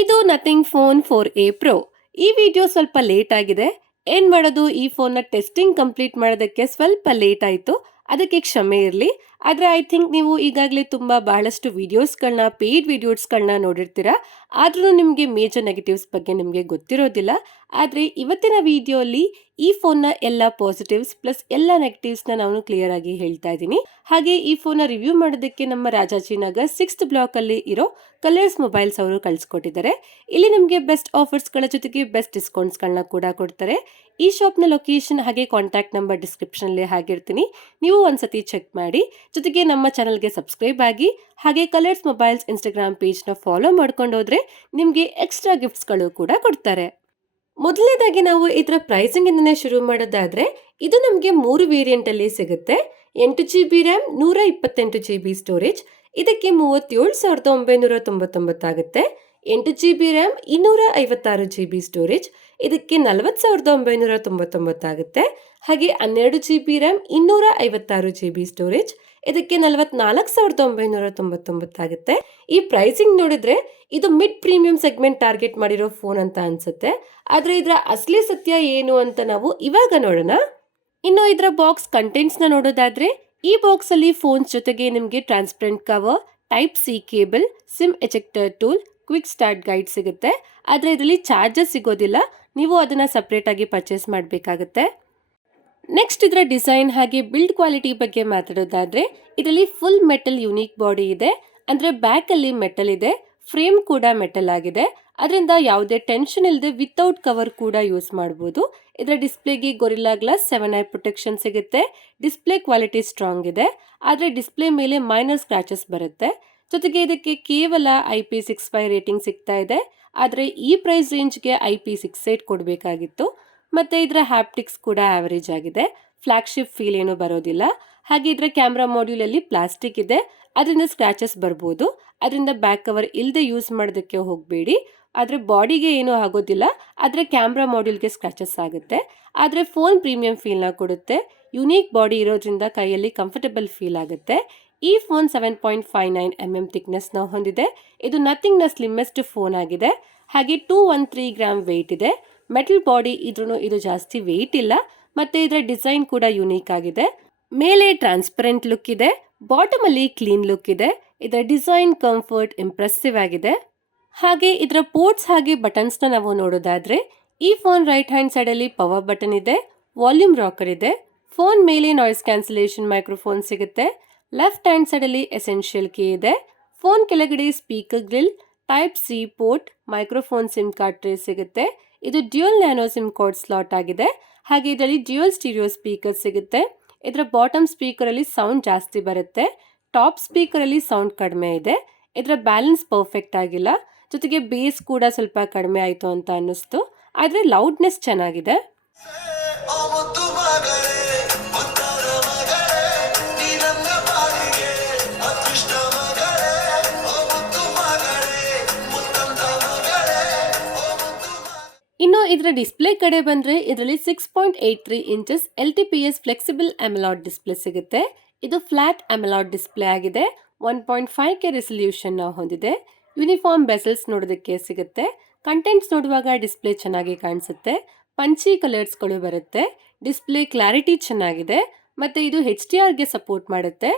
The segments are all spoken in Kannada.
ಇದು ನಥಿಂಗ್ ಫೋನ್ 4A Pro. ಈ ವಿಡಿಯೋ ಸ್ವಲ್ಪ ಲೇಟ್ ಆಗಿದೆ. ಏನ್ ಮಾಡೋದು, ಈ ಫೋನ್ನ ಟೆಸ್ಟಿಂಗ್ ಕಂಪ್ಲೀಟ್ ಮಾಡೋದಕ್ಕೆ ಸ್ವಲ್ಪ ಲೇಟ್ ಆಯಿತು. ಅದಕ್ಕೆ ಕ್ಷಮೆ ಇರಲಿ. ಆದರೆ ಐ ಥಿಂಕ್ ನೀವು ಈಗಾಗಲೇ ಬಹಳಷ್ಟು ವಿಡಿಯೋಸ್ಗಳನ್ನ, ಪೇಯ್ಡ್ ವಿಡಿಯೋಸ್ಗಳನ್ನ ನೋಡಿರ್ತೀರಾ. ಆದ್ರೂ ನಿಮಗೆ ಮೇಜರ್ ನೆಗೆಟಿವ್ಸ್ ಬಗ್ಗೆ ನಿಮಗೆ ಗೊತ್ತಿರೋದಿಲ್ಲ. ಆದರೆ ಇವತ್ತಿನ ವಿಡಿಯೋಲಿ ಈ ಫೋನ್ನ ಎಲ್ಲ ಪಾಸಿಟಿವ್ಸ್ ಪ್ಲಸ್ ಎಲ್ಲ ನೆಗೆಟಿವ್ಸ್ನ ನಾನು ಕ್ಲಿಯರ್ ಆಗಿ ಹೇಳ್ತಾ ಇದ್ದೀನಿ. ಹಾಗೆ ಈ ಫೋನ್ನ ರಿವ್ಯೂ ಮಾಡೋದಕ್ಕೆ ನಮ್ಮ ರಾಜಾಜಿನಗರ್ 6th ಬ್ಲಾಕ್ ಅಲ್ಲಿ ಇರೋ ಕಲರ್ಸ್ ಮೊಬೈಲ್ಸ್ ಅವರು ಕಳಿಸ್ಕೊಟ್ಟಿದ್ದಾರೆ. ಇಲ್ಲಿ ನಿಮಗೆ ಬೆಸ್ಟ್ ಆಫರ್ಸ್ಗಳ ಜೊತೆಗೆ ಬೆಸ್ಟ್ ಡಿಸ್ಕೌಂಟ್ಸ್ಗಳನ್ನ ಕೂಡ ಕೊಡ್ತಾರೆ. ಈ ಶಾಪ್ನ ಲೊಕೇಶನ್ ಹಾಗೆ ಕಾಂಟ್ಯಾಕ್ಟ್ ನಂಬರ್ ಡಿಸ್ಕ್ರಿಪ್ಷನಲ್ಲಿ ಹಾಕಿರ್ತೀನಿ, ನೀವು ಒಂದ್ಸತಿ ಚೆಕ್ ಮಾಡಿ. ಜೊತೆಗೆ ನಮ್ಮ ಚಾನಲ್ಗೆ ಸಬ್ಸ್ಕ್ರೈಬ್ ಆಗಿ ಹಾಗೆ ಕಲರ್ಸ್ ಮೊಬೈಲ್ಸ್ ಇನ್ಸ್ಟಾಗ್ರಾಮ್ ಪೇಜ್ನ ಫಾಲೋ ಮಾಡ್ಕೊಂಡು ಹೋದ್ರೆ ನಿಮಗೆ ಎಕ್ಸ್ಟ್ರಾ ಗಿಫ್ಟ್ಸ್ಗಳು ಕೂಡ ಕೊಡ್ತಾರೆ. ಮೊದಲನೇದಾಗಿ ನಾವು ಇದರ ಪ್ರೈಸಿಂಗ್ ಇಂದನೇ ಶುರು ಮಾಡೋದಾದ್ರೆ, ಇದು ನಮಗೆ 3 ವೇರಿಯಂಟ್ ಅಲ್ಲಿ ಸಿಗುತ್ತೆ. 8GB RAM, 128GB storage. ಇದಕ್ಕೆ 37,999 ಆಗುತ್ತೆ. 8GB RAM, 256GB storage. ಇದಕ್ಕೆ 40,999 ಆಗುತ್ತೆ. ಹಾಗೆ 12GB ರ್ಯಾಮ್, 256GB ಸ್ಟೋರೇಜ್. ಇದಕ್ಕೆ 44,999 ಆಗುತ್ತೆ. ಈ ಪ್ರೈಸಿಂಗ್ ನೋಡಿದ್ರೆ ಇದು ಮಿಡ್ ಪ್ರೀಮಿಯಂ ಸೆಗ್ಮೆಂಟ್ ಟಾರ್ಗೆಟ್ ಮಾಡಿರೋ ಫೋನ್ ಅಂತ ಅನ್ಸುತ್ತೆ. ಆದ್ರೆ ಇದರ ಅಸಲಿ ಸತ್ಯ ಏನು ಅಂತ ನಾವು ಇವಾಗ ನೋಡೋಣ. ಇನ್ನು ಇದರ ಬಾಕ್ಸ್ ಕಂಟೆಂಟ್ಸ್ ನ ನೋಡೋದಾದ್ರೆ, ಈ ಬಾಕ್ಸ್ ಅಲ್ಲಿ ಫೋನ್ಸ್ ಜೊತೆಗೆ ನಿಮಗೆ transparent cover, type C cable, sim ejector tool, quick start guide ಸಿಗುತ್ತೆ. ಆದ್ರೆ ಇದರಲ್ಲಿ ಚಾರ್ಜರ್ ಸಿಗೋದಿಲ್ಲ, ನೀವು ಅದನ್ನ ಸಪರೇಟ್ ಆಗಿ ಪರ್ಚೇಸ್ ಮಾಡಬೇಕಾಗುತ್ತೆ. ನೆಕ್ಸ್ಟ್ ಇದರ ಡಿಸೈನ್ ಹಾಗೆ ಬಿಲ್ಡ್ ಕ್ವಾಲಿಟಿ ಬಗ್ಗೆ ಮಾತಾಡೋದಾದ್ರೆ, ಇದರಲ್ಲಿ ಫುಲ್ ಮೆಟಲ್ ಯೂನಿಕ್ ಬಾಡಿ ಇದೆ. ಅಂದ್ರೆ ಬ್ಯಾಕ್ ಅಲ್ಲಿ ಮೆಟಲ್ ಇದೆ, ಫ್ರೇಮ್ ಕೂಡ ಮೆಟಲ್ ಆಗಿದೆ. ಅದರಿಂದ ಯಾವುದೇ ಟೆನ್ಷನ್ ಇಲ್ಲದೆ ವಿತೌಟ್ ಕವರ್ ಕೂಡ ಯೂಸ್ ಮಾಡಬಹುದು. ಇದರ ಡಿಸ್ಪ್ಲೇಗೆ ಗೊರಿಲ್ಲಾ ಗ್ಲಾಸ್ 7i ಪ್ರೊಟೆಕ್ಷನ್ ಸಿಗುತ್ತೆ. ಡಿಸ್ಪ್ಲೇ ಕ್ವಾಲಿಟಿ ಸ್ಟ್ರಾಂಗ್ ಇದೆ, ಆದ್ರೆ ಡಿಸ್ಪ್ಲೇ ಮೇಲೆ ಮೈನರ್ ಸ್ಕ್ರಾಚಸ್ ಬರುತ್ತೆ. ಜೊತೆಗೆ ಇದಕ್ಕೆ ಕೇವಲ IP65 ರೇಟಿಂಗ್ ಸಿಗ್ತಾ ಇದೆ. ಆದ್ರೆ ಈ ಪ್ರೈಸ್ ರೇಂಜ್ಗೆ IP68 ಕೊಡಬೇಕಾಗಿತ್ತು. ಮತ್ತೆ ಇದರ ಹ್ಯಾಪ್ಟಿಕ್ಸ್ ಕೂಡ ಆವರೇಜ್ ಆಗಿದೆ. ಫ್ಲಾಗ್ಶಿಪ್ ಫೀಲ್ ಏನು ಬರೋದಿಲ್ಲ. ಹಾಗೆ ಇದರ ಕ್ಯಾಮ್ರಾ ಮಾಡ್ಯೂಲ್ ಅಲ್ಲಿ ಪ್ಲಾಸ್ಟಿಕ್ ಇದೆ, ಅದರಿಂದ ಸ್ಕ್ರಾಚಸ್ ಬರ್ಬೋದು. ಅದರಿಂದ ಬ್ಯಾಕ್ ಕವರ್ ಇಲ್ಲದೆ ಯೂಸ್ ಮಾಡೋದಕ್ಕೆ ಹೋಗಬೇಡಿ. ಆದ್ರೆ ಬಾಡಿಗೆ ಏನೂ ಆಗೋದಿಲ್ಲ, ಆದ್ರೆ ಕ್ಯಾಮ್ರಾ ಮಾಡ್ಯೂಲ್ಗೆ ಸ್ಕ್ರಾಚಸ್ ಆಗುತ್ತೆ. ಆದ್ರೆ ಫೋನ್ ಪ್ರೀಮಿಯಂ ಫೀಲ್ನ ಕೊಡುತ್ತೆ. ಯುನೀಕ್ ಬಾಡಿ ಇರೋದ್ರಿಂದ ಕೈಯಲ್ಲಿ ಕಂಫರ್ಟಬಲ್ ಫೀಲ್ ಆಗುತ್ತೆ. ಈ ಫೋನ್ 7.59mm ಥಿಕ್ನೆಸ್ ನ ಹೊಂದಿದೆ. ಇದು ನಥಿಂಗ್ ನ ಸ್ಲಿಮ್ಮೆಸ್ಟ್ ಫೋನ್ ಆಗಿದೆ. ಹಾಗೆ 213 ಗ್ರಾಮ್ ವೆಯ್ಟ್ ಇದೆ. ಮೆಟಲ್ ಬಾಡಿ ಇದ್ರೂ ಇದು ಜಾಸ್ತಿ ವೆಯ್ಟ್ ಇಲ್ಲ. ಮತ್ತೆ ಇದರ ಡಿಸೈನ್ ಕೂಡ ಯುನೀಕ್ ಆಗಿದೆ. ಮೇಲೆ ಟ್ರಾನ್ಸ್ಪರೆಂಟ್ ಲುಕ್ ಇದೆ, ಬಾಟಮ್ ಅಲ್ಲಿ ಕ್ಲೀನ್ ಲುಕ್ ಇದೆ. ಇದರ ಡಿಸೈನ್, ಕಂಫರ್ಟ್ ಇಂಪ್ರೆಸಿವ್ ಆಗಿದೆ. ಹಾಗೆ ಇದರ ಪೋರ್ಟ್ಸ್ ಹಾಗೆ ಬಟನ್ಸ್ ನ ನಾವು ನೋಡೋದಾದ್ರೆ, ಈ ಫೋನ್ ರೈಟ್ ಹ್ಯಾಂಡ್ ಸೈಡ್ ಅಲ್ಲಿ ಪವರ್ ಬಟನ್ ಇದೆ, ವಾಲ್ಯೂಮ್ ರಾಕರ್ ಇದೆ. ಫೋನ್ ಮೇಲೆ ನಾಯ್ಸ್ ಕ್ಯಾನ್ಸಲೇಷನ್ ಮೈಕ್ರೋಫೋನ್ ಸಿಗುತ್ತೆ. ಲೆಫ್ಟ್ ಹ್ಯಾಂಡ್ ಸೈಡ್ ಅಲ್ಲಿ ಎಸೆನ್ಷಿಯಲ್ ಕೀ ಇದೆ. ಫೋನ್ ಕೆಳಗಡೆ speaker grill, type C port, microphone SIM card tray ಸಿಗುತ್ತೆ. ಇದು dual nano SIM card slot ಆಗಿದೆ. ಹಾಗೆ ಇದರಲ್ಲಿ ಡ್ಯೂಯಲ್ ಸ್ಟೀರಿಯೋ ಸ್ಪೀಕರ್ ಸಿಗುತ್ತೆ. ಇದರ ಬಾಟಮ್ ಸ್ಪೀಕರ್ ಅಲ್ಲಿ ಸೌಂಡ್ ಜಾಸ್ತಿ ಬರುತ್ತೆ, ಟಾಪ್ ಸ್ಪೀಕರ್ ಅಲ್ಲಿ ಸೌಂಡ್ ಕಡಿಮೆ ಇದೆ. ಇದರ ಬ್ಯಾಲೆನ್ಸ್ ಪರ್ಫೆಕ್ಟ್ ಆಗಿಲ್ಲ, ಜೊತೆಗೆ ಬೇಸ್ ಕೂಡ ಸ್ವಲ್ಪ ಕಡಿಮೆ ಆಯಿತು ಅಂತ ಅನ್ನಿಸ್ತು. ಆದರೆ ಲೌಡ್ನೆಸ್ ಚೆನ್ನಾಗಿದೆ. ಇನ್ನು ಇದರ ಡಿಸ್ಪ್ಲೇ ಕಡೆ ಬಂದ್ರೆ, ಇದರಲ್ಲಿ 6.83 ಇಂಚಸ್ LTPS ಫ್ಲೆಕ್ಸಿಬಲ್ ಅಮೆಲಾಯ್ಡ್ ಡಿಸ್ಪ್ಲೇ ಸಿಗುತ್ತೆ. ಇದು ಫ್ಲಾಟ್ ಅಮೆಲಾಯ್ಡ್ ಡಿಸ್ಪ್ಲೇ ಆಗಿದೆ. 1.5K ರೆಸಲ್ಯೂಷನ್ ಹೊಂದಿದೆ. ಯೂನಿಫಾರ್ಮ್ ಬೆಸಲ್ಸ್ ನೋಡೋದಕ್ಕೆ ಸಿಗುತ್ತೆ. ಕಂಟೆಂಟ್ಸ್ ನೋಡುವಾಗ ಡಿಸ್ಪ್ಲೇ ಚೆನ್ನಾಗಿ ಕಾಣಿಸುತ್ತೆ. ಪಂಚಿ ಕಲರ್ಸ್ಗಳು ಬರುತ್ತೆ. ಡಿಸ್ಪ್ಲೇ ಕ್ಲಾರಿಟಿ ಚೆನ್ನಾಗಿದೆ. ಮತ್ತೆ ಇದು HDRಗೆ ಸಪೋರ್ಟ್ ಮಾಡುತ್ತೆ.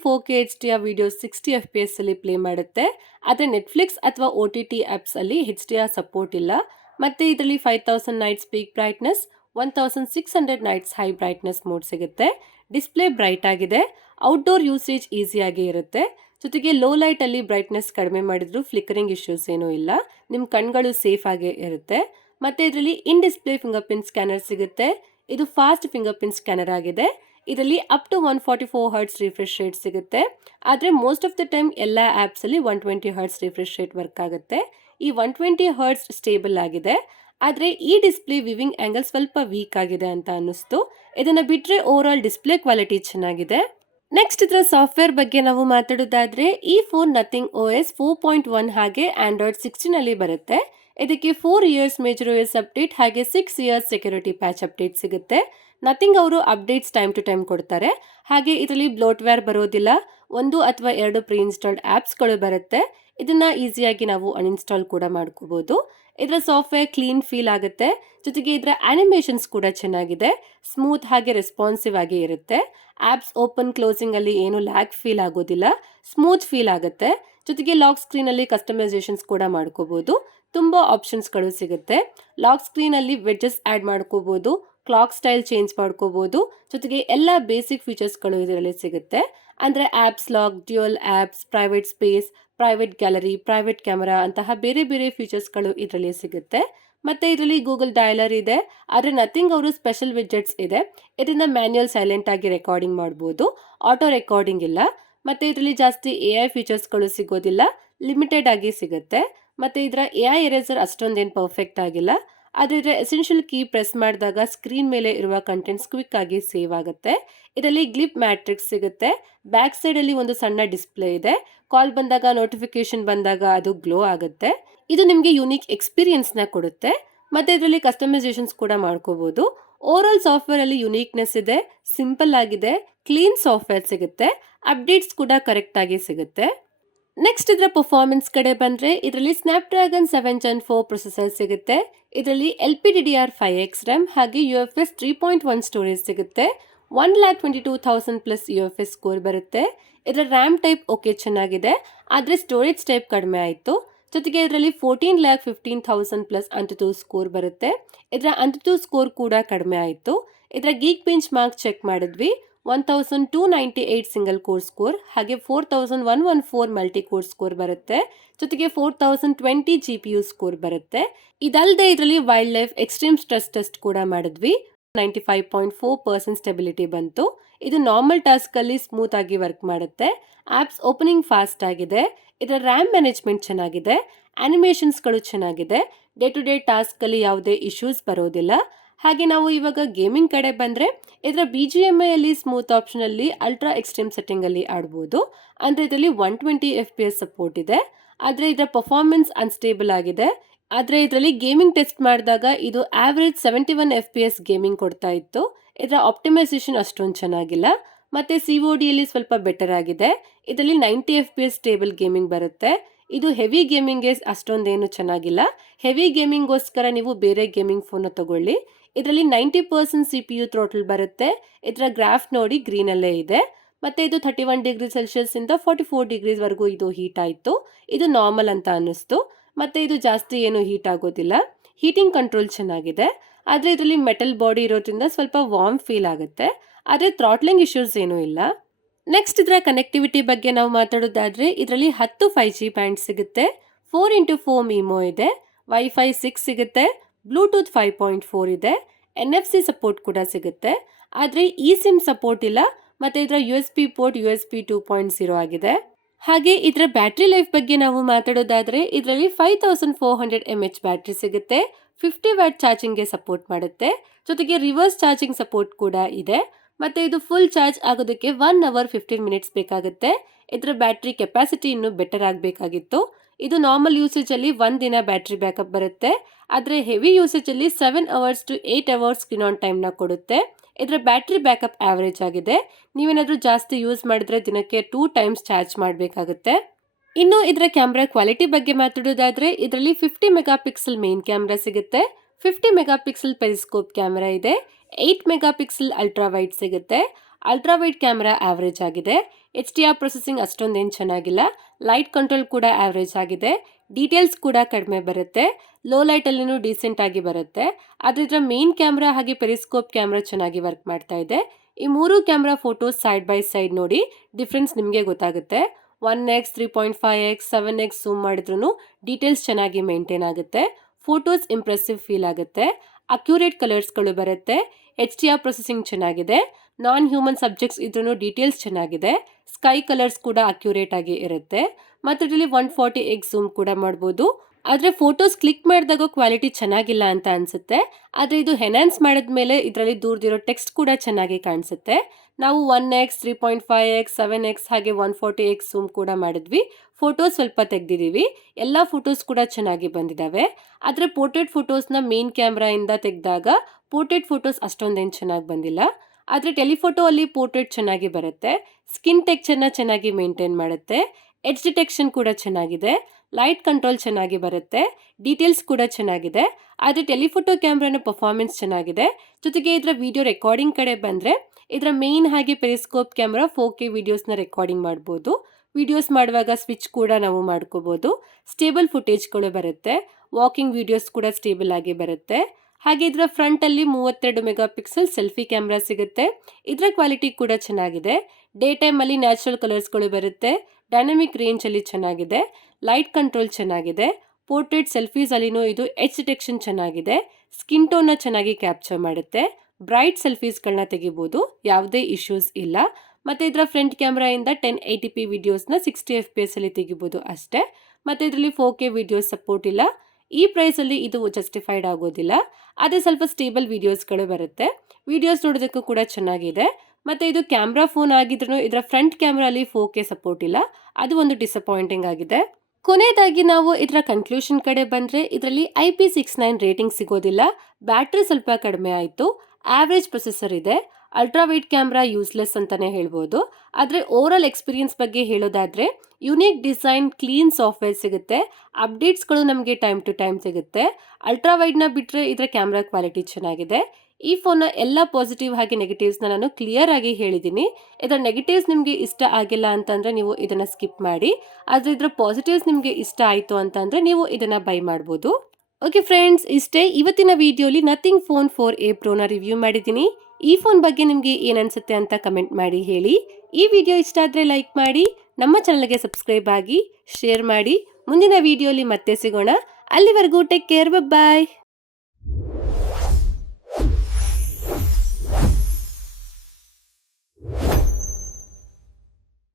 4K HDR ವಿಡಿಯೋ 60 FPS ಅಲ್ಲಿ ಪ್ಲೇ ಮಾಡುತ್ತೆ. ಆದರೆ ನೆಟ್ಫ್ಲಿಕ್ಸ್ ಅಥವಾ OTT ಆಪ್ಸ್ ಅಲ್ಲಿ HDR ಸಪೋರ್ಟ್ ಇಲ್ಲ. ಮತ್ತೆ ಇದರಲ್ಲಿ 5000 nits peak brightness, 1600 nits high brightness mode ಸಿಗುತ್ತೆ. ಡಿಸ್ಪ್ಲೇ ಬ್ರೈಟ್ ಆಗಿದೆ. ಔಟ್ಡೋರ್ ಯೂಸೇಜ್ ಈಸಿಯಾಗಿ ಇರುತ್ತೆ. ಜೊತೆಗೆ ಲೋ ಲೈಟ್ ಅಲ್ಲಿ ಬ್ರೈಟ್ನೆಸ್ ಕಡಿಮೆ ಮಾಡಿದ್ರು ಫ್ಲಿಕರಿಂಗ್ ಇಶ್ಯೂಸ್ ಏನೂ ಇಲ್ಲ. ನಿಮ್ಮ ಕಣ್ಗಳು ಸೇಫ್ ಆಗಿ ಇರುತ್ತೆ. ಮತ್ತೆ ಇದರಲ್ಲಿ in display fingerprint scanner ಸಿಗುತ್ತೆ. ಇದು ಫಾಸ್ಟ್ ಫಿಂಗರ್ ಪ್ರಿಂಟ್ ಸ್ಕ್ಯಾನರ್ ಆಗಿದೆ. ಇದರಲ್ಲಿ up to 144 hertz refresh rate ಸಿಗುತ್ತೆ. ಆದರೆ ಮೋಸ್ಟ್ ಆಫ್ ದ ಟೈಮ್ ಎಲ್ಲ ಆಪ್ಸ್ ಅಲ್ಲಿ 120 ಹರ್ಟ್ಸ್ ರಿಫ್ರೆಶ್ ರೇಟ್ ವರ್ಕ್ ಆಗುತ್ತೆ. ಈ 120 ಹರ್ಟ್ಸ್ ಸ್ಟೇಬಲ್ ಆಗಿದೆ. ಆದರೆ ಈ ಡಿಸ್ಪ್ಲೇ ವಿವಿಂಗ್ ಆಂಗಲ್ ಸ್ವಲ್ಪ ವೀಕ್ ಆಗಿದೆ ಅಂತ ಅನ್ನಿಸ್ತು. ಇದನ್ನ ಬಿಟ್ರೆ ಓವರ್ ಆಲ್ ಡಿಸ್ಪ್ಲೇ ಕ್ವಾಲಿಟಿ ಚೆನ್ನಾಗಿದೆ. ನೆಕ್ಸ್ಟ್ ಇದರ ಸಾಫ್ಟ್ವೇರ್ ಬಗ್ಗೆ ನಾವು ಮಾತಾಡೋದಾದ್ರೆ, ಈ ಫೋನ್ ನಥಿಂಗ್ OS 4.1 ಹಾಗೆ ಆಂಡ್ರಾಯ್ಡ್ 16 ಅಲ್ಲಿ ಬರುತ್ತೆ. ಇದಕ್ಕೆ 4 ಇಯರ್ಸ್ ಮೇಜರ್ OS ಅಪ್ಡೇಟ್ ಹಾಗೆ 6 ಇಯರ್ಸ್ ಸೆಕ್ಯೂರಿಟಿ ಪ್ಯಾಚ್ ಅಪ್ಡೇಟ್ ಸಿಗುತ್ತೆ. ನಥಿಂಗ್ ಅವರು ಅಪ್ಡೇಟ್ಸ್ ಟೈಮ್ ಟು ಟೈಮ್ ಕೊಡ್ತಾರೆ. ಹಾಗೆ ಇದರಲ್ಲಿ ಬ್ಲೋಟ್ವೇರ್ ಬರೋದಿಲ್ಲ. 1 ಅಥವಾ 2 ಪ್ರೀ ಇನ್ಸ್ಟಾಲ್ಡ್ ಆಪ್ಸ್ಗಳು ಬರುತ್ತೆ. ಇದನ್ನ ಈಸಿಯಾಗಿ ನಾವು ಅನ್ಇನ್ಸ್ಟಾಲ್ ಕೂಡ ಮಾಡ್ಕೋಬಹುದು. ಇದರ ಸಾಫ್ಟ್ವೇರ್ ಕ್ಲೀನ್ ಫೀಲ್ ಆಗುತ್ತೆ, ಜೊತೆಗೆ ಇದರ ಆನಿಮೇಷನ್ಸ್ ಕೂಡ ಚೆನ್ನಾಗಿದೆ, ಸ್ಮೂತ್ ಹಾಗೆ ರೆಸ್ಪಾನ್ಸಿವ್ ಆಗಿ ಇರುತ್ತೆ. ಆಪ್ಸ್ ಓಪನ್ ಕ್ಲೋಸಿಂಗ್ ಅಲ್ಲಿ ಏನು ಲ್ಯಾಗ್ ಫೀಲ್ ಆಗೋದಿಲ್ಲ, ಸ್ಮೂತ್ ಫೀಲ್ ಆಗುತ್ತೆ. ಜೊತೆಗೆ ಲಾಕ್ ಸ್ಕ್ರೀನ್ ಅಲ್ಲಿ ಕಸ್ಟಮೈಸೇಷನ್ಸ್ ಕೂಡ ಮಾಡ್ಕೋಬಹುದು. ತುಂಬಾ ಆಪ್ಷನ್ಸ್ಗಳು ಸಿಗುತ್ತೆ. ಲಾಕ್ ಸ್ಕ್ರೀನ್ ಅಲ್ಲಿ ವೆಡ್ಜಸ್ ಆಡ್ ಮಾಡ್ಕೋಬಹುದು, ಕ್ಲಾಕ್ ಸ್ಟೈಲ್ ಚೇಂಜ್ ಮಾಡ್ಕೋಬಹುದು, ಜೊತೆಗೆ ಎಲ್ಲ ಬೇಸಿಕ್ ಫೀಚರ್ಸ್ಗಳು ಇದರಲ್ಲಿ ಸಿಗುತ್ತೆ. ಅಂದ್ರೆ apps lock, dual apps, private space, private gallery, private camera ಅಂತಹ ಬೇರೆ ಬೇರೆ ಫೀಚರ್ಸ್ಗಳು ಇದರಲ್ಲಿ ಸಿಗುತ್ತೆ. ಮತ್ತೆ ಇದರಲ್ಲಿ ಗೂಗಲ್ ಡಯಲರ್ ಇದೆ, ಆದರೆ ನಥಿಂಗ್ ಅವರು ಸ್ಪೆಷಲ್ ವಿಜೆಟ್ಸ್ ಇದೆ. ಇದರಿಂದ ಮ್ಯಾನ್ಯುಯಲ್ ಸೈಲೆಂಟ್ ಆಗಿ ರೆಕಾರ್ಡಿಂಗ್ ಮಾಡಬಹುದು, ಆಟೋ ರೆಕಾರ್ಡಿಂಗ್ ಇಲ್ಲ. ಮತ್ತೆ ಇದರಲ್ಲಿ ಜಾಸ್ತಿ AI ಫೀಚರ್ಸ್ಗಳು ಸಿಗೋದಿಲ್ಲ, ಲಿಮಿಟೆಡ್ ಆಗಿ ಸಿಗುತ್ತೆ. ಮತ್ತೆ ಇದರ AI ಎರೇಸರ್ ಅಷ್ಟೊಂದೇನು ಪರ್ಫೆಕ್ಟ್ ಆಗಿಲ್ಲ, ಆದರೆ ಇದರ ಎಸೆನ್ಷಿಯಲ್ ಕೀ ಪ್ರೆಸ್ ಮಾಡಿದಾಗ ಸ್ಕ್ರೀನ್ ಮೇಲೆ ಇರುವ ಕಂಟೆಂಟ್ಸ್ ಕ್ವಿಕ್ ಆಗಿ ಸೇವ್ ಆಗುತ್ತೆ. ಇದರಲ್ಲಿ ಗ್ಲಿಪ್ ಮ್ಯಾಟ್ರಿಕ್ಸ್ ಸಿಗುತ್ತೆ. ಬ್ಯಾಕ್ ಸೈಡ್ ಅಲ್ಲಿ ಒಂದು ಸಣ್ಣ ಡಿಸ್ಪ್ಲೇ ಇದೆ. ಕಾಲ್ ಬಂದಾಗ, ನೋಟಿಫಿಕೇಶನ್ ಬಂದಾಗ ಅದು ಗ್ಲೋ ಆಗುತ್ತೆ. ಇದು ನಿಮಗೆ ಯೂನಿಕ್ ಎಕ್ಸ್ಪೀರಿಯನ್ಸ್ ನ ಕೊಡುತ್ತೆ. ಮತ್ತೆ ಇದರಲ್ಲಿ ಕಸ್ಟಮೈಸೇಷನ್ಸ್ ಕೂಡ ಮಾಡ್ಕೋಬಹುದು. ಓವರ್ ಆಲ್ ಸಾಫ್ಟ್ವೇರ್ ಅಲ್ಲಿ ಯುನೀಕ್ನೆಸ್ ಇದೆ, ಸಿಂಪಲ್ ಆಗಿದೆ, ಕ್ಲೀನ್ ಸಾಫ್ಟ್ವೇರ್ ಸಿಗುತ್ತೆ, ಅಪ್ಡೇಟ್ಸ್ ಕೂಡ ಕರೆಕ್ಟ್ ಆಗಿ ಸಿಗುತ್ತೆ. ನೆಕ್ಸ್ಟ್ ಇದರ ಪರ್ಫಾರ್ಮೆನ್ಸ್ ಕಡೆ ಬಂದ್ರೆ ಇದರಲ್ಲಿ ಸ್ನ್ಯಾಪ್ಡ್ರ್ಯಾಗನ್ 7 Gen 4 ಪ್ರೊಸೆಸರ್ ಸಿಗುತ್ತೆ. ಇದರಲ್ಲಿ LPDDR5X RAM ಹಾಗೆ UFS 3.1 ಸ್ಟೋರೇಜ್ ಸಿಗುತ್ತೆ. 1,22,000 ಪ್ಲಸ್ UFS ಸ್ಕೋರ್ ಬರುತ್ತೆ. ಇದರ ರ್ಯಾಮ್ ಟೈಪ್ ಓಕೆ ಚೆನ್ನಾಗಿದೆ, ಆದರೆ ಸ್ಟೋರೇಜ್ ಟೈಪ್ ಕಡಿಮೆ ಆಯಿತು. ಜೊತೆಗೆ ಇದರಲ್ಲಿ 14,15,000 ಪ್ಲಸ್ ಅಂಟುಟೂ ಸ್ಕೋರ್ ಬರುತ್ತೆ. ಇದರ ಅಂಟುಟೂ ಸ್ಕೋರ್ ಕೂಡ ಕಡಿಮೆ ಆಯಿತು. ಇದರ ಗೀಕ್ ಬೆಂಚ್ ಮಾರ್ಕ್ ಚೆಕ್ ಮಾಡಿದ್ವಿ, 1,298 ಸಿಂಗಲ್ ಕೋರ್ ಸ್ಕೋರ್ ಹಾಗೆ 4,114 ಮಲ್ಟಿ ಕೋರ್ ಸ್ಕೋರ್ ಬರುತ್ತೆ. ಜೊತೆಗೆ 4,020 GPU ಸ್ಕೋರ್ ಬರುತ್ತೆ. ಇದಲ್ಲದೆ ಇದರಲ್ಲಿ wild life extreme stress test ಕೂಡ ಮಾಡಿದ್ವಿ, 95.4% ಸ್ಟೆಬಿಲಿಟಿ ಬಂತು. ಇದು ನಾರ್ಮಲ್ ಟಾಸ್ಕ್ ಅಲ್ಲಿ ಸ್ಮೂತ್ ಆಗಿ ವರ್ಕ್ ಮಾಡುತ್ತೆ. ಆಪ್ಸ್ ಓಪನಿಂಗ್ ಫಾಸ್ಟ್ ಆಗಿದೆ. ಇದರ ರ್ಯಾಮ್ ಮ್ಯಾನೇಜ್ಮೆಂಟ್ ಚೆನ್ನಾಗಿದೆ, ಆನಿಮೇಷನ್ಸ್ಗಳು ಚೆನ್ನಾಗಿದೆ, ಡೇ ಟು ಡೇ ಟಾಸ್ಕ್ ಅಲ್ಲಿ ಯಾವುದೇ ಇಶ್ಯೂಸ್ ಬರೋದಿಲ್ಲ. ಹಾಗೆ ನಾವು ಇವಾಗ ಗೇಮಿಂಗ್ ಕಡೆ ಬಂದ್ರೆ ಇದರ BGMI ಅಲ್ಲಿ ಸ್ಮೂತ್ ಆಪ್ಷನ್ ಅಲ್ಲಿ ಅಲ್ಟ್ರಾ ಎಕ್ಸ್ಟ್ರೀಮ್ ಸೆಟ್ಟಿಂಗ್ ಅಲ್ಲಿ ಆಡಬಹುದು. ಅಂದ್ರೆ ಇದರಲ್ಲಿ 120 FPS ಸಪೋರ್ಟ್ ಇದೆ, ಆದ್ರೆ ಇದರ ಪರ್ಫಾರ್ಮೆನ್ಸ್ ಅನ್ಸ್ಟೇಬಲ್ ಆಗಿದೆ. ಆದ್ರೆ ಇದರಲ್ಲಿ ಗೇಮಿಂಗ್ ಟೆಸ್ಟ್ ಮಾಡಿದಾಗ ಇದು ಆವರೇಜ್ 71 FPS ಗೇಮಿಂಗ್ ಕೊಡ್ತಾ ಇತ್ತು. ಇದರ ಆಪ್ಟಿಮೈಸೇಷನ್ ಅಷ್ಟೊಂದು ಚೆನ್ನಾಗಿಲ್ಲ. ಮತ್ತೆ COD ಅಲ್ಲಿ ಸ್ವಲ್ಪ ಬೆಟರ್ ಆಗಿದೆ. ಇದರಲ್ಲಿ 90 FPS ಸ್ಟೇಬಲ್ ಗೇಮಿಂಗ್ ಬರುತ್ತೆ. ಇದು ಹೆವಿ ಗೇಮಿಂಗ್ಗೆ ಅಷ್ಟೊಂದೇನು ಚೆನ್ನಾಗಿಲ್ಲ. ಹೆವಿ ಗೇಮಿಂಗ್ಗೋಸ್ಕರ ನೀವು ಬೇರೆ ಗೇಮಿಂಗ್ ಫೋನ್ ತಗೊಳ್ಳಿ. ಇದರಲ್ಲಿ 90% CPU ಥ್ರೋಟಲ್ ಬರುತ್ತೆ. ಇದರ ಗ್ರಾಫ್ ನೋಡಿ ಗ್ರೀನ್ ಅಲ್ಲೇ ಇದೆ. ಮತ್ತೆ ಇದು 31 ಡಿಗ್ರಿ ಸೆಲ್ಸಿಯಸ್ ಇಂದ 44 ಡಿಗ್ರೀಸ್ ವರೆಗೂ ಇದು ಹೀಟ್ ಆಯಿತು. ಇದು ನಾರ್ಮಲ್ ಅಂತ ಅನ್ನಿಸ್ತು. ಮತ್ತೆ ಇದು ಜಾಸ್ತಿ ಏನು ಹೀಟ್ ಆಗೋದಿಲ್ಲ. ಹೀಟಿಂಗ್ ಕಂಟ್ರೋಲ್ ಚೆನ್ನಾಗಿದೆ, ಆದರೆ ಇದರಲ್ಲಿ ಮೆಟಲ್ ಬಾಡಿ ಇರೋದ್ರಿಂದ ಸ್ವಲ್ಪ ವಾರ್ಮ್ ಫೀಲ್ ಆಗುತ್ತೆ. ಆದರೆ ಥ್ರಾಟ್ಲಿಂಗ್ ಇಶ್ಯೂಸ್ ಏನೂ ಇಲ್ಲ. ನೆಕ್ಸ್ಟ್ ಇದರ ಕನೆಕ್ಟಿವಿಟಿ ಬಗ್ಗೆ ನಾವು ಮಾತಾಡೋದಾದ್ರೆ ಇದರಲ್ಲಿ 10 5G ಬ್ಯಾಂಡ್ ಸಿಗುತ್ತೆ, 4x4 ಮೀಮೋ ಇದೆ, ವೈಫೈ 6 ಸಿಗುತ್ತೆ, ಬ್ಲೂಟೂತ್ 5.4 ಇದೆ, NFC ಸಪೋರ್ಟ್ ಕೂಡ ಸಿಗುತ್ತೆ. ಆದರೆ ಇ ಸಿಮ್ ಸಪೋರ್ಟ್ ಇಲ್ಲ. ಮತ್ತೆ ಇದರ USB ಪೋರ್ಟ್ USB 2.0 ಆಗಿದೆ. ಹಾಗೆ ಇದರ ಬ್ಯಾಟ್ರಿ ಲೈಫ್ ಬಗ್ಗೆ ನಾವು ಮಾತಾಡೋದಾದ್ರೆ ಇದರಲ್ಲಿ 5400 mAh ಬ್ಯಾಟ್ರಿ ಸಿಗುತ್ತೆ, 50 ವ್ಯಾಟ್ ಚಾರ್ಜಿಂಗ್ಗೆ ಸಪೋರ್ಟ್ ಮಾಡುತ್ತೆ. ಜೊತೆಗೆ ರಿವರ್ಸ್ ಚಾರ್ಜಿಂಗ್ ಸಪೋರ್ಟ್ ಕೂಡ ಇದೆ. ಮತ್ತೆ ಇದು ಫುಲ್ ಚಾರ್ಜ್ ಆಗೋದಕ್ಕೆ 1 ಅವರ್ 15 ಮಿನಿಟ್ಸ್ ಬೇಕಾಗುತ್ತೆ. ಇದರ ಬ್ಯಾಟ್ರಿ ಕೆಪಾಸಿಟಿ ಇನ್ನೂ ಬೆಟರ್ ಆಗಬೇಕಾಗಿತ್ತು. ಇದು ನಾರ್ಮಲ್ ಯೂಸೇಜ್ ಅಲ್ಲಿ 1 ದಿನ ಬ್ಯಾಟ್ರಿ ಬ್ಯಾಕಪ್ ಬರುತ್ತೆ, ಆದರೆ ಹೆವಿ ಯೂಸೇಜ್ ಅಲ್ಲಿ 7 hours to 8 hours screen on time ನ ಕೊಡುತ್ತೆ. ಇದರ ಬ್ಯಾಟ್ರಿ ಬ್ಯಾಕಪ್ ಆವರೇಜ್ ಆಗಿದೆ. ನೀವೇನಾದ್ರೂ ಜಾಸ್ತಿ ಯೂಸ್ ಮಾಡಿದ್ರೆ ದಿನಕ್ಕೆ 2 ಟೈಮ್ಸ್ ಚಾರ್ಜ್ ಮಾಡಬೇಕಾಗುತ್ತೆ. ಇನ್ನು ಇದರ ಕ್ಯಾಮ್ರಾ ಕ್ವಾಲಿಟಿ ಬಗ್ಗೆ ಮಾತಾಡೋದಾದ್ರೆ ಇದರಲ್ಲಿ 50 ಮೆಗಾ ಪಿಕ್ಸೆಲ್ ಮೇನ್ ಕ್ಯಾಮ್ರಾ ಸಿಗುತ್ತೆ, 50 ಮೆಗಾ ಪಿಕ್ಸೆಲ್ ಪೆರಿಸ್ಕೋಪ್ ಕ್ಯಾಮ್ರಾ ಇದೆ, 8 ಮೆಗಾ ಪಿಕ್ಸೆಲ್ ಅಲ್ಟ್ರಾ ವೈಡ್ ಸಿಗುತ್ತೆ. ಅಲ್ಟ್ರಾ ವೈಡ್ ಕ್ಯಾಮ್ರಾ ಆವರೇಜ್ ಆಗಿದೆ. HDR ಪ್ರೊಸೆಸಿಂಗ್ ಅಷ್ಟೊಂದೇನು ಚೆನ್ನಾಗಿಲ್ಲ. ಲೈಟ್ ಕಂಟ್ರೋಲ್ ಕೂಡ ಆವರೇಜ್ ಆಗಿದೆ. ಡೀಟೇಲ್ಸ್ ಕೂಡ ಕಡಿಮೆ ಬರುತ್ತೆ. ಲೋ ಲೈಟ್ ಅಲ್ಲಿನೂ ಡೀಸೆಂಟ್ ಆಗಿ ಬರುತ್ತೆ. ಆದರೆ ಇದರ ಮೇನ್ ಕ್ಯಾಮ್ರಾ ಹಾಗೆ ಪೆರಿಸ್ಕೋಪ್ ಕ್ಯಾಮ್ರಾ ಚೆನ್ನಾಗಿ ವರ್ಕ್ ಮಾಡ್ತಾ ಇದೆ. ಈ ಮೂರು camera photos side by side ನೋಡಿ ಡಿಫ್ರೆನ್ಸ್ ನಿಮಗೆ ಗೊತ್ತಾಗುತ್ತೆ. 1x 3.5x 7x ಝೂಮ್ ಮಾಡಿದ್ರೂ ಡೀಟೇಲ್ಸ್ ಚೆನ್ನಾಗಿ ಮೇಂಟೈನ್ ಆಗುತ್ತೆ. ಫೋಟೋಸ್ ಇಂಪ್ರೆಸಿವ್ ಫೀಲ್ ಆಗುತ್ತೆ. ಅಕ್ಯುರೇಟ್ ಕಲರ್ಸ್ಗಳು ಬರುತ್ತೆ. HDR ಪ್ರೊಸೆಸಿಂಗ್ ಚೆನ್ನಾಗಿದೆ. ನಾನ್ ಹ್ಯೂಮನ್ ಸಬ್ಜೆಕ್ಟ್ಸ್ ಇದ್ರೂ ಡೀಟೇಲ್ಸ್ ಚೆನ್ನಾಗಿದೆ. ಸ್ಕೈ ಕಲರ್ಸ್ ಕೂಡ ಅಕ್ಯುರೇಟ್ ಆಗಿ ಇರುತ್ತೆ. ಮತ್ತು ಇದರಲ್ಲಿ 140x ಝೂಮ್ ಕೂಡ ಮಾಡ್ಬೋದು. ಆದರೆ ಫೋಟೋಸ್ ಕ್ಲಿಕ್ ಮಾಡಿದಾಗ ಕ್ವಾಲಿಟಿ ಚೆನ್ನಾಗಿಲ್ಲ ಅಂತ ಅನ್ಸುತ್ತೆ. ಆದರೆ ಇದು ಎನ್ಹಾನ್ಸ್ ಮಾಡಿದ್ಮೇಲೆ ಇದರಲ್ಲಿ ದೂರದಿರೋ ಟೆಕ್ಸ್ಟ್ ಕೂಡ ಚೆನ್ನಾಗಿ ಕಾಣಿಸುತ್ತೆ. ನಾವು 1x 3.5x 7x ಹಾಗೆ 140x ಝೂಮ್ ಕೂಡ ಮಾಡಿದ್ವಿ. ಫೋಟೋಸ್ ಸ್ವಲ್ಪ ತೆಗೆದಿದ್ದೀವಿ. ಎಲ್ಲ ಫೋಟೋಸ್ ಕೂಡ ಚೆನ್ನಾಗಿ ಬಂದಿದ್ದಾವೆ. ಆದರೆ ಪೋರ್ಟ್ರೇಟ್ ಫೋಟೋಸ್ನ ಮೇನ್ ಕ್ಯಾಮ್ರಾಯಿಂದ ತೆಗೆದಾಗ ಪೋರ್ಟ್ರೇಟ್ ಫೋಟೋಸ್ ಅಷ್ಟೊಂದೇನು ಚೆನ್ನಾಗಿ ಬಂದಿಲ್ಲ. ಆದರೆ ಟೆಲಿಫೋಟೋ ಅಲ್ಲಿ ಪೋರ್ಟ್ರೇಟ್ ಚೆನ್ನಾಗಿ ಬರುತ್ತೆ. ಸ್ಕಿನ್ ಟೆಕ್ಸ್ಚರ್ನ ಚೆನ್ನಾಗಿ ಮೇಂಟೈನ್ ಮಾಡುತ್ತೆ. ಎಡ್ಜ್ ಡಿಟೆಕ್ಷನ್ ಕೂಡ ಚೆನ್ನಾಗಿದೆ. ಲೈಟ್ ಕಂಟ್ರೋಲ್ ಚೆನ್ನಾಗಿ ಬರುತ್ತೆ, ಡೀಟೇಲ್ಸ್ ಕೂಡ ಚೆನ್ನಾಗಿದೆ. ಆದರೆ ಟೆಲಿಫೋಟೋ ಕ್ಯಾಮ್ರಾನ ಪರ್ಫಾರ್ಮೆನ್ಸ್ ಚೆನ್ನಾಗಿದೆ. ಜೊತೆಗೆ ಇದರ ವಿಡಿಯೋ ರೆಕಾರ್ಡಿಂಗ್ ಕಡೆ ಬಂದರೆ ಇದರ ಮೇನ್ ಹಾಗೆ ಪೆರಿಸ್ಕೋಪ್ ಕ್ಯಾಮ್ರಾ 4K ವಿಡಿಯೋಸ್ನ ರೆಕಾರ್ಡಿಂಗ್ ಮಾಡ್ಬೋದು. ವಿಡಿಯೋಸ್ ಮಾಡುವಾಗ ಸ್ವಿಚ್ ಕೂಡ ನಾವು ಮಾಡ್ಕೋಬೋದು. ಸ್ಟೇಬಲ್ ಫುಟೇಜ್ಗಳು ಬರುತ್ತೆ, ವಾಕಿಂಗ್ ವಿಡಿಯೋಸ್ ಕೂಡ ಸ್ಟೇಬಲ್ ಆಗಿ ಬರುತ್ತೆ. ಹಾಗೆ ಇದರ ಫ್ರಂಟಲ್ಲಿ 32 ಮೆಗಾ ಪಿಕ್ಸೆಲ್ ಸೆಲ್ಫಿ ಕ್ಯಾಮ್ರಾ ಸಿಗುತ್ತೆ. ಇದರ ಕ್ವಾಲಿಟಿ ಕೂಡ ಚೆನ್ನಾಗಿದೆ. ಡೇ ಟೈಮಲ್ಲಿ ನ್ಯಾಚುರಲ್ ಕಲರ್ಸ್ಗಳು ಬರುತ್ತೆ, ಡೈನಮಿಕ್ ರೇಂಜಲ್ಲಿ ಚೆನ್ನಾಗಿದೆ, ಲೈಟ್ ಕಂಟ್ರೋಲ್ ಚೆನ್ನಾಗಿದೆ. ಪೋರ್ಟ್ರೇಟ್ ಸೆಲ್ಫೀಸಲ್ಲಿನೂ ಇದು ಎಚ್ ಡಿಟೆಕ್ಷನ್ ಚೆನ್ನಾಗಿದೆ, ಸ್ಕಿನ್ ಟೋನ್ನ ಚೆನ್ನಾಗಿ ಕ್ಯಾಪ್ಚರ್ ಮಾಡುತ್ತೆ. ಬ್ರೈಟ್ ಸೆಲ್ಫೀಸ್ಗಳನ್ನ ತೆಗಿಬೋದು, ಯಾವುದೇ ಇಶ್ಯೂಸ್ ಇಲ್ಲ. ಮತ್ತು ಇದರ ಫ್ರಂಟ್ ಕ್ಯಾಮ್ರಾಯಿಂದ 1080p ವಿಡಿಯೋಸ್ನ 60 FPS ಅಲ್ಲಿ ತೆಗಿಬೋದು ಅಷ್ಟೇ. ಮತ್ತು ಇದರಲ್ಲಿ 4K ವಿಡಿಯೋಸ್ ಸಪೋರ್ಟ್ ಇಲ್ಲ. ಈ ಪ್ರೈಸಲ್ಲಿ ಇದು ಜಸ್ಟಿಫೈಡ್ ಆಗೋದಿಲ್ಲ. ಆದರೆ ಸ್ವಲ್ಪ ಸ್ಟೇಬಲ್ ವಿಡಿಯೋಸ್ಗಳು ಬರುತ್ತೆ, ವಿಡಿಯೋಸ್ ನೋಡೋದಕ್ಕೂ ಕೂಡ ಚೆನ್ನಾಗಿದೆ. ಮತ್ತು ಇದು ಕ್ಯಾಮ್ರಾ ಫೋನ್ ಆಗಿದ್ರೂ ಇದರ ಫ್ರಂಟ್ ಕ್ಯಾಮ್ರಲ್ಲಿ 4K ಸಪೋರ್ಟ್ ಇಲ್ಲ, ಅದು ಒಂದು ಡಿಸಪಾಯಿಂಟಿಂಗ್ ಆಗಿದೆ. ಕೊನೆಯದಾಗಿ ನಾವು ಇದರ ಕನ್ಕ್ಲೂಷನ್ ಕಡೆ ಬಂದರೆ ಇದರಲ್ಲಿ IP69 ರೇಟಿಂಗ್ ಸಿಗೋದಿಲ್ಲ, ಬ್ಯಾಟ್ರಿ ಸ್ವಲ್ಪ ಕಡಿಮೆ ಆಯಿತು, ಆವ್ರೇಜ್ ಪ್ರೊಸೆಸರ್ ಇದೆ, ಅಲ್ಟ್ರಾ ವೈಡ್ ಕ್ಯಾಮ್ರಾ ಯೂಸ್ಲೆಸ್ ಅಂತಲೇ ಹೇಳ್ಬೋದು. ಆದರೆ ಓವರಾಲ್ ಎಕ್ಸ್ಪೀರಿಯನ್ಸ್ ಬಗ್ಗೆ ಹೇಳೋದಾದರೆ ಯುನೀಕ್ ಡಿಸೈನ್, ಕ್ಲೀನ್ ಸಾಫ್ಟ್ವೇರ್ ಸಿಗುತ್ತೆ, ಅಪ್ಡೇಟ್ಸ್ಗಳು ನಮಗೆ ಟೈಮ್ ಟು ಟೈಮ್ ಸಿಗುತ್ತೆ. ಅಲ್ಟ್ರಾ ವೈಡ್ನ ಬಿಟ್ಟರೆ ಇದರ ಕ್ಯಾಮ್ರಾ ಕ್ವಾಲಿಟಿ ಚೆನ್ನಾಗಿದೆ. ಈ ಫೋನ್ನ ಎಲ್ಲ ಪಾಸಿಟಿವ್ ಹಾಗೆ ನೆಗೆಟಿವ್ಸ್ನ ನಾನು ಕ್ಲಿಯರ್ ಆಗಿ ಹೇಳಿದ್ದೀನಿ. ಇದರ ನೆಗೆಟಿವ್ಸ್ ನಿಮಗೆ ಇಷ್ಟ ಆಗಿಲ್ಲ ಅಂತಂದರೆ ನೀವು ಇದನ್ನು ಸ್ಕಿಪ್ ಮಾಡಿ. ಆದರೆ ಇದರ ಪಾಸಿಟಿವ್ಸ್ ನಿಮಗೆ ಇಷ್ಟ ಆಯಿತು ಅಂತಂದರೆ ನೀವು ಇದನ್ನು ಬೈ ಮಾಡ್ಬೋದು. ಓಕೆ ಫ್ರೆಂಡ್ಸ್, ಇಷ್ಟೇ ಇವತ್ತಿನ ವಿಡಿಯೋಲಿ ನಥಿಂಗ್ ಫೋನ್ 4a ಪ್ರೋನ ರಿವ್ಯೂ ಮಾಡಿದ್ದೀನಿ. ಈ ಫೋನ್ ಬಗ್ಗೆ ನಿಮಗೆ ಏನನ್ಸುತ್ತೆ ಅಂತ ಕಮೆಂಟ್ ಮಾಡಿ ಹೇಳಿ. ಈ ವಿಡಿಯೋ ಇಷ್ಟ ಆದರೆ ಲೈಕ್ ಮಾಡಿ, ನಮ್ಮ ಚಾನಲ್ಗೆ ಸಬ್ಸ್ಕ್ರೈಬ್ ಆಗಿ, ಶೇರ್ ಮಾಡಿ. ಮುಂದಿನ ವಿಡಿಯೋಲಿ ಮತ್ತೆ ಸಿಗೋಣ. ಅಲ್ಲಿವರೆಗೂ ಟೇಕ್ ಕೇರ್, ಬಾಯ್.